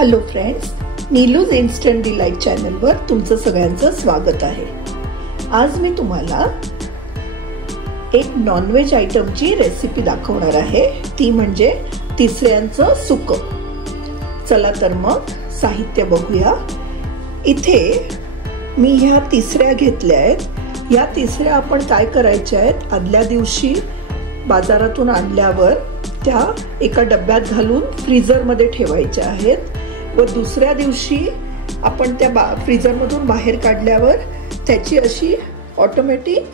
Hello friends, नीलूज instant delight चॅनलवर तुमचं सगळ्यांचं स्वागत आहे। आज मी तुम्हाला एक नॉनव्हेज आयटमची रेसिपी दाखवणार आहे, ती म्हणजे तिसऱ्यांचं सुकं। चला तर मग साहित्य बघूया। इथे मी ह्या तिसऱ्या घेतल्या आहेत। या तिसऱ्या आपण काय करायच्या आहेत, आदल्या दिवशी बाजारातून आणल्यावर त्या एका डब्यात घालून फ्रीजर मध्ये ठेवायच्या आहेत व दुसऱ्या दिवशी आपण त्या फ्रीजर मधून बाहेर काढल्यावर त्याची अशी ऑटोमॅटिक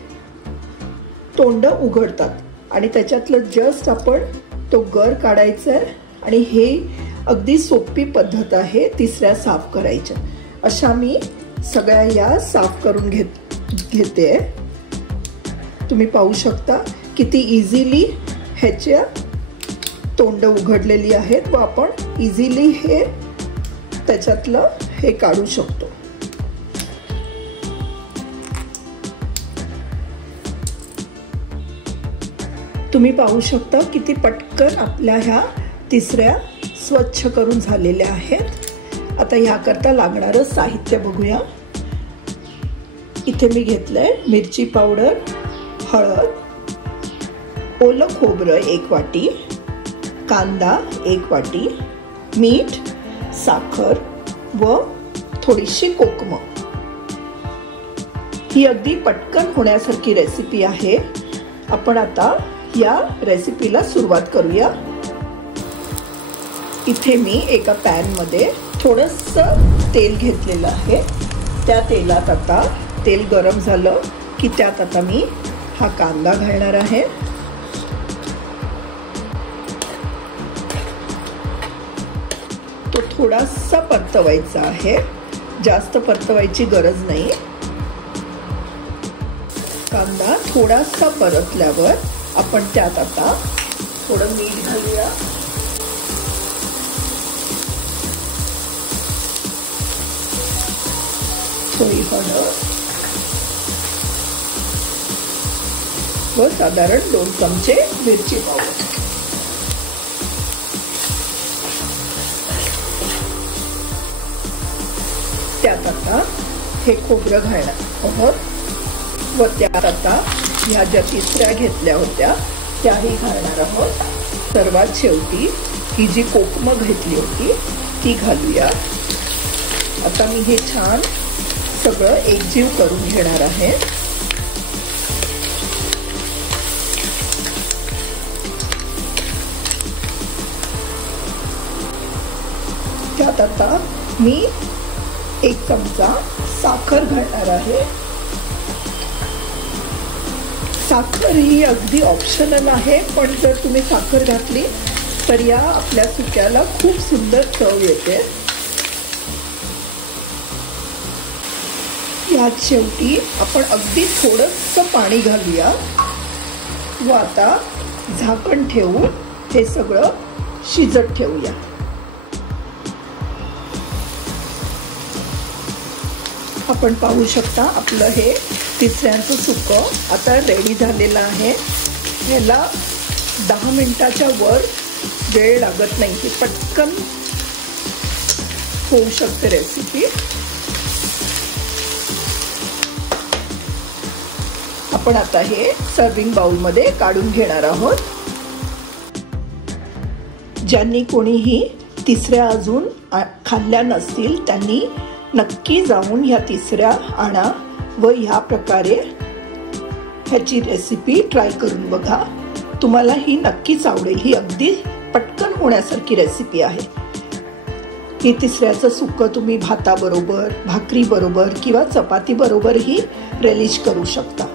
तोंड उघडतात आणि त्याच्यातलं जस्ट आपण तो गर काढायचा आहे। आणि हे अगदी सोपी पद्धत आहे तिसऱ्या साफ करायच्या। अशा मी सगळ्या या साफ करून घेते। तुम्ही पाहू शकता किती इझिली ह्याच्या तोंड उघडलेली आहेत व आपण इझिली हे त्याच्यातलं हे काढू शकतो। तुम्ही पाहू शकता किती पटकन आपल्या ह्या तिसऱ्या स्वच्छ करून झालेल्या आहेत। आता ह्याकरता लागणारं साहित्य बघूया। इथे मी घेतलंय मिरची पावडर, हळद, ओलं खोबरं 1 वाटी, कांदा 1 वाटी, मीठ, साखर व थोडीशी कोकम। ही अगदी पटकन होण्यासारखी रेसिपी आहे। आपण आता या रेसिपीला सुरुवात करूया। इथे मी एका पॅन मध्ये थोडंसं तेल घेतलेलं आहे। त्या तेलात आता तेल गरम झालं की त्यात आता मी हा कांदा घालणार आहे। तो थोडासा परतवायचा आहे, जास्त परतवायची गरज नाही। कांदा थोडासा परतल्यावर आपण त्यात आता थोडं मीठ घालूया, थोडी हळद व साधारण 2 चमचे मिरची पावडर। त्यात आता हे खोबरं घालणार आहोत व त्यात आता ह्या ज्या तिसऱ्या घेतल्या होत्या त्याही घालणार आहोत। सर्वात शेवटी ही जी कोकम घेतली होती ती घालूया। आता मी हे छान सगळं एकजीव करून घेणार आहे। त्यात आता मी 1 चमचा साखर घालणार आहे। साखर ही अगदी ऑप्शनल आहे, पण जर तुम्ही साखर घातली तर या आपल्या सुक्याला खूप सुंदर चव येते। यात शेवटी आपण अगदी थोडंसं पाणी घालूया व आता झाकण ठेवून हे सगळं शिजत ठेवूया। आपण पाहू शकता आपलं हे तिसऱ्यांचं सुकं आता रेडी झालेलं आहे। ह्याला 10 मिनिटाच्या वर वेळ लागत नाही, ही पटकन होऊ शकते रेसिपी। आपण आता हे सर्विंग बाउल मध्ये काढून घेणार आहोत। ज्यांनी कोणीही तिसऱ्या अजून खाल्ल्या नसतील त्यांनी नक्की जाऊन ह्या तिसऱ्या आणा व ह्या प्रकारे ह्याची रेसिपी ट्राय करून बघा। तुम्हाला ही नक्कीच आवडेल। ही अगदी पटकन होण्यासारखी रेसिपी आहे। ही तिसऱ्याचं सुकं तुम्ही भाताबरोबर, भाकरी बरोबर किंवा चपाती बरोबरही रेलिश करू शकता।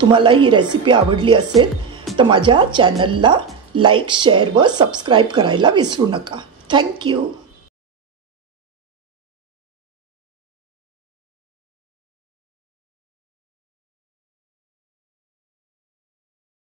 तुम्हाला ही रेसिपी आवडली असेल तर माझ्या चॅनलला लाईक, शेअर व सबस्क्राईब करायला विसरू नका। थँक्यू।